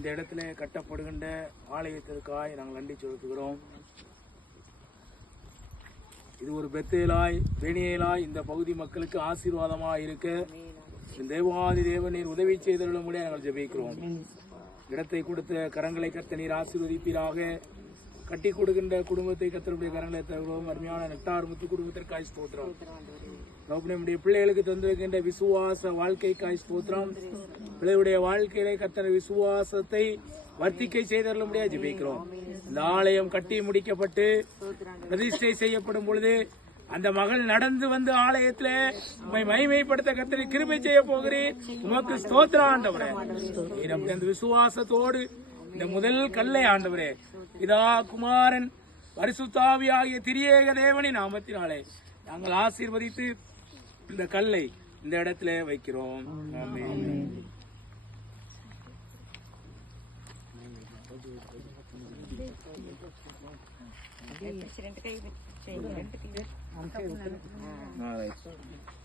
இந்த இடத்துல கட்டப்படுகின்ற ஆலயத்திற்காய் நாங்கள் நன்றி செலுத்துகிறோம். இது ஒரு பெத்தேலாய் வேணியலாய் இந்த பகுதி மக்களுக்கு ஆசீர்வாதமாக இருக்க தேவாதி தேவநீர் உதவி செய்தருளும் முடிய நாங்கள் ஜெபிக்கிறோம். இடத்தை கொடுத்த கரங்களை கர்த்த நீர் ஆசீர்வதிப்பீராக. கட்டி கொடுக்கின்ற குடும்பத்தை கர்த்தருடைய கரங்களை தருவோம். அருமையான நெட்டார் முத்து குடும்பத்திற்காய் ஸ்தோத்திரம். நம்முடைய பிள்ளைகளுக்கு தந்திருக்கின்ற விசுவாச வாழ்க்கைக்காய் ஸ்தோத்திரம். பிள்ளைகளுடைய வாழ்க்கையிலே கர்த்தர் விசுவாசத்தை வர்த்திக்கை செய்தருளும் முடிய ஜெபிக்கிறோம். இந்த ஆலயம் கட்டி முடிக்கப்பட்டு பிரதிஷ்டை செய்யப்படும் பொழுது அந்த மகள் நடந்து வந்து ஆலயத்திலே உம்மை மகிமைப்படுத்த கர்த்தரை கிருபை செய்ய போகிறேன். உமக்கு ஸ்தோத்திரம் ஆண்டவரே. அந்த விசுவாசத்தோடு இந்த முதல் கல்லை ஆண்டவரே இதா குமாரன் பரிசுத்தாவி ஆகிய திரியேக தேவனின் நாமத்தினாலே நாங்கள் ஆசீர்வதித்து இந்த கல்லை இந்த இடத்திலே வைக்கிறோம். ஆமென். All right.